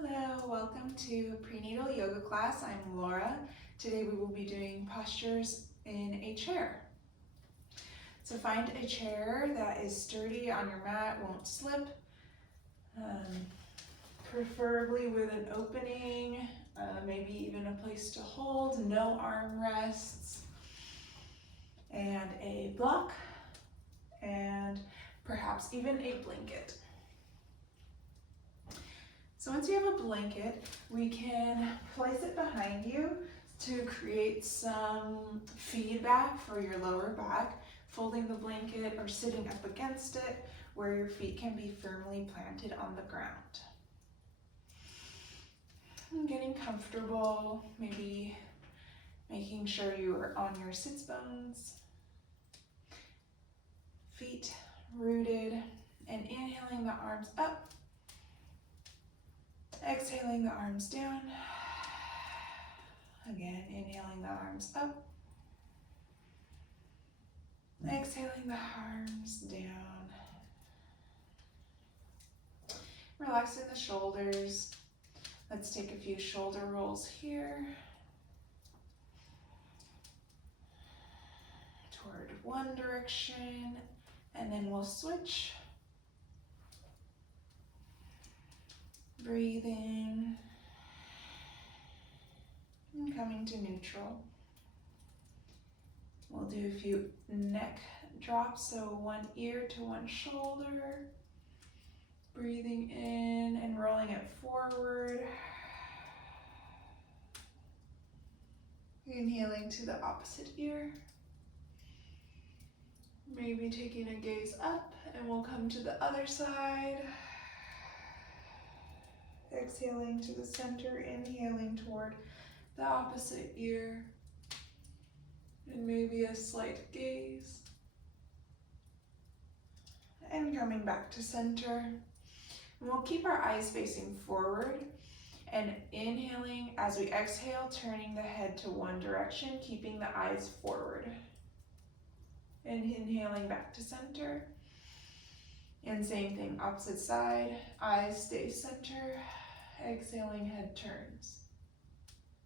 Hello, welcome to Prenatal Yoga class. I'm Laura. Today we will be doing postures in a chair. So find a chair that is sturdy on your mat, won't slip, preferably with an opening, maybe even a place to hold, no armrests, and a block, and perhaps even a blanket. So once you have a blanket, we can place it behind you to create some feedback for your lower back, folding the blanket or sitting up against it where your feet can be firmly planted on the ground. And getting comfortable, maybe making sure you are on your sits bones, feet rooted, and inhaling the arms up. Exhaling the arms down. Again, inhaling the arms up. Exhaling the arms down. Relaxing the shoulders. Let's take a few shoulder rolls here. Toward one direction, and then we'll switch. Breathing, and coming to neutral. We'll do a few neck drops, so one ear to one shoulder. Breathing in and rolling it forward. Inhaling to the opposite ear. Maybe taking a gaze up, and we'll come to the other side. Exhaling to the center, inhaling toward the opposite ear, and maybe a slight gaze. And coming back to center. And we'll keep our eyes facing forward and inhaling as we exhale, turning the head to one direction, keeping the eyes forward. And inhaling back to center. And same thing, opposite side, eyes stay center. Exhaling, head turns.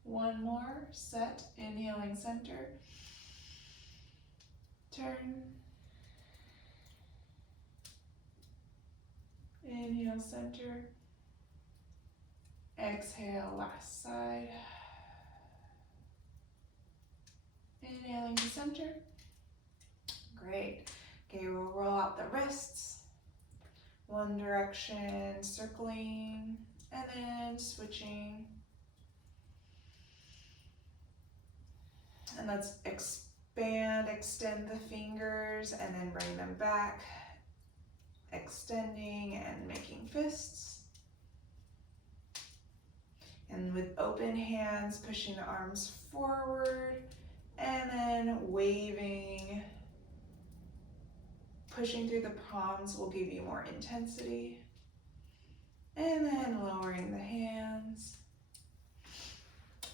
One more, set, inhaling center. Turn. Inhale center. Exhale, last side. Inhaling to center. Great. Okay, we'll roll out the wrists. One direction, circling. And then switching. And let's expand, extend the fingers, and then bring them back. Extending and making fists. And with open hands, pushing the arms forward, and then waving. Pushing through the palms will give you more intensity. And then lowering the hands.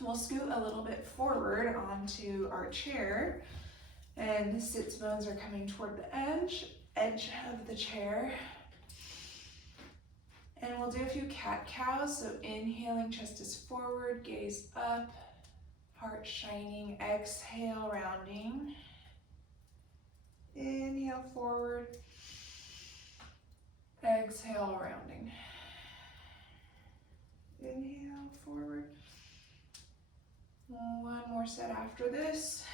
We'll scoot a little bit forward onto our chair, and the sits bones are coming toward the edge of the chair. And we'll do a few cat-cows, so inhaling, chest is forward, gaze up, heart shining, exhale, rounding. Inhale, forward, exhale, rounding. Inhale, forward. One more set after this.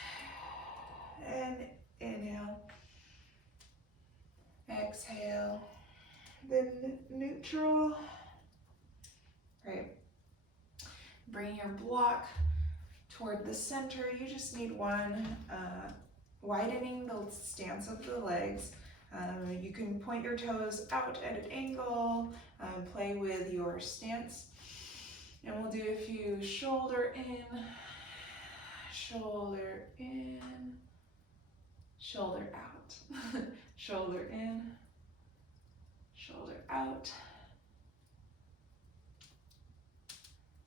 And inhale. Exhale. Then neutral. Great. Bring your block toward the center. You just need one. Widening the stance of the legs. You can point your toes out at an angle. Play with your stance. And we'll do a few shoulder in, shoulder out, shoulder in, shoulder out.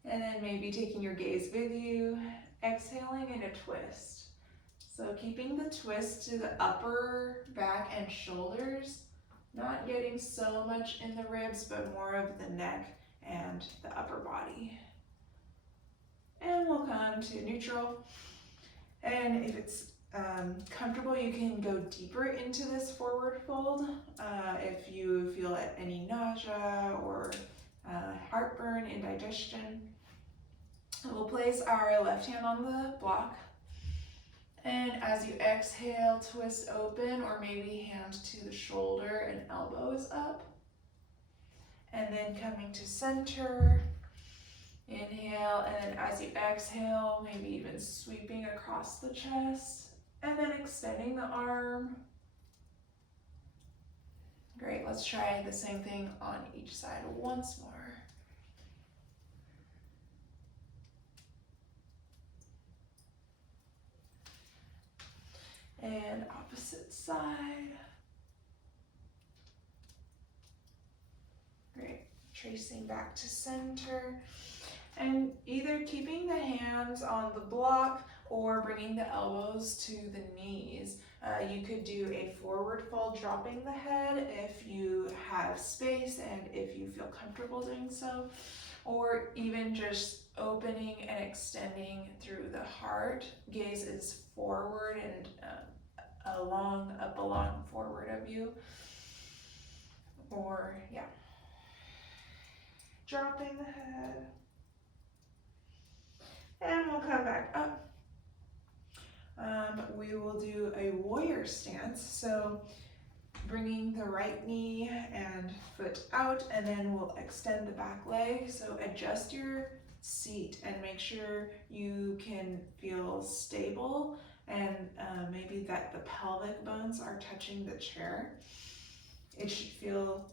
And then maybe taking your gaze with you, exhaling in a twist. So keeping the twist to the upper back and shoulders, not getting so much in the ribs, but more of the neck and the upper body. And we'll come to neutral. And if it's comfortable, you can go deeper into this forward fold if you feel any nausea or heartburn, indigestion. We'll place our left hand on the block, and as you exhale, twist open, or maybe hand to the shoulder and elbows up. And then coming to center, inhale, and then as you exhale, maybe even sweeping across the chest, and then extending the arm. Great, let's try the same thing on each side once more. And opposite side. Great, tracing back to center. And either keeping the hands on the block or bringing the elbows to the knees. You could do a forward fold, dropping the head if you have space and if you feel comfortable doing so, or even just opening and extending through the heart. Gaze is forward and up along forward of you, or yeah, dropping the head. And we'll come back up. We will do a warrior stance. So bringing the right knee and foot out, and then we'll extend the back leg. So adjust your seat and make sure you can feel stable, and maybe that the pelvic bones are touching the chair. It should feel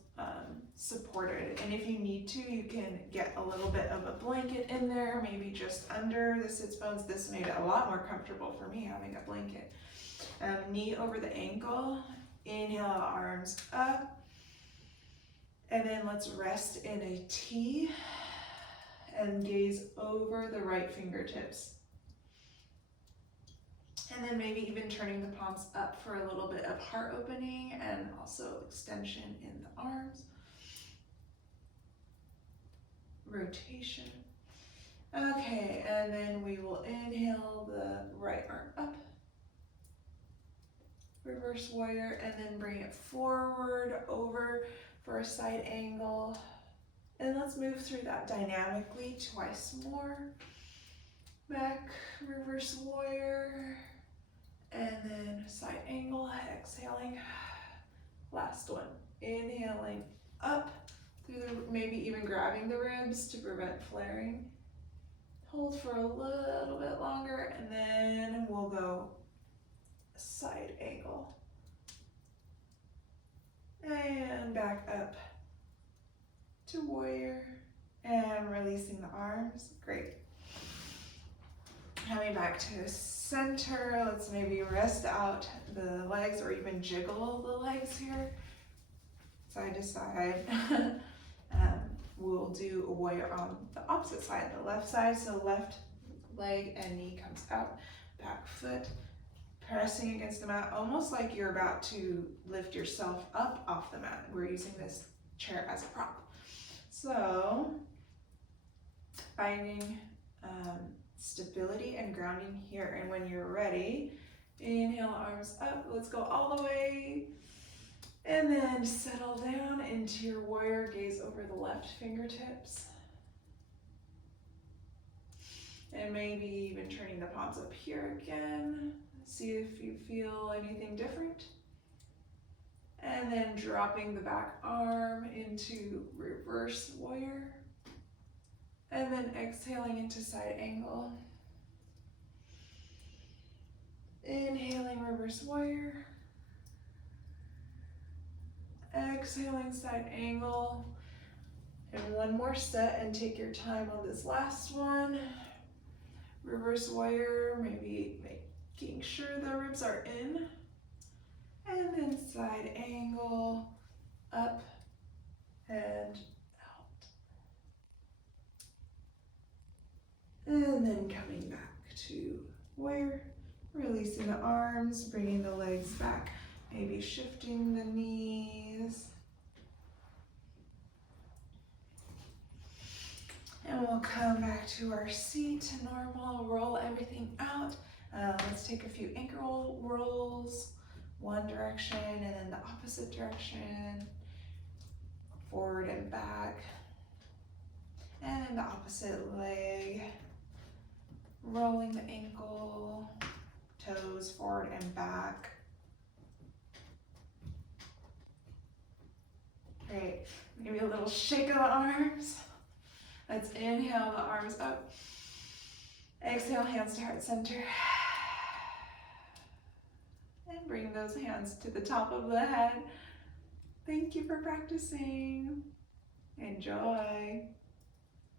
supported, and if you need to, you can get a little bit of a blanket in there, maybe just under the sits bones. This made it a lot more comfortable for me, having a blanket. Knee over the ankle, inhale, arms up, and then let's rest in a T and gaze over the right fingertips. And then maybe even turning the palms up for a little bit of heart opening and also extension in the arms. Rotation. Okay, and then we will inhale the right arm up. Reverse warrior, and then bring it forward over for a side angle. And let's move through that dynamically twice more. Back, reverse warrior. And then side angle, exhaling. Last one, inhaling up through maybe even grabbing the ribs to prevent flaring. Hold for a little bit longer, and then we'll go side angle. And back up to warrior, and releasing the arms. Great. Coming back to center, let's maybe rest out the legs or even jiggle the legs here, side to side. We'll do a warrior on the opposite side, the left side. So left leg and knee comes out, back foot, pressing against the mat, almost like you're about to lift yourself up off the mat. We're using this chair as a prop. So finding stability and grounding here. And when you're ready, inhale, arms up. Let's go all the way. And then settle down into your warrior, gaze over the left fingertips. And maybe even turning the palms up here again. See if you feel anything different. And then dropping the back arm into reverse warrior. And then exhaling into side angle. Inhaling reverse warrior. Exhaling side angle. And one more set and take your time on this last one. Reverse warrior, maybe making sure the ribs are in. And then side angle, up and out. And then coming back to warrior, releasing the arms, bringing the legs back, maybe shifting the knees. come back to our seat to normal, roll everything out. Let's take a few ankle rolls, one direction and then the opposite direction, forward and back. And then the opposite leg, rolling the ankle, toes forward and back. Great, maybe a little shake of the arms. Let's inhale the arms up. Exhale, hands to heart center. And bring those hands to the top of the head. Thank you for practicing. Enjoy.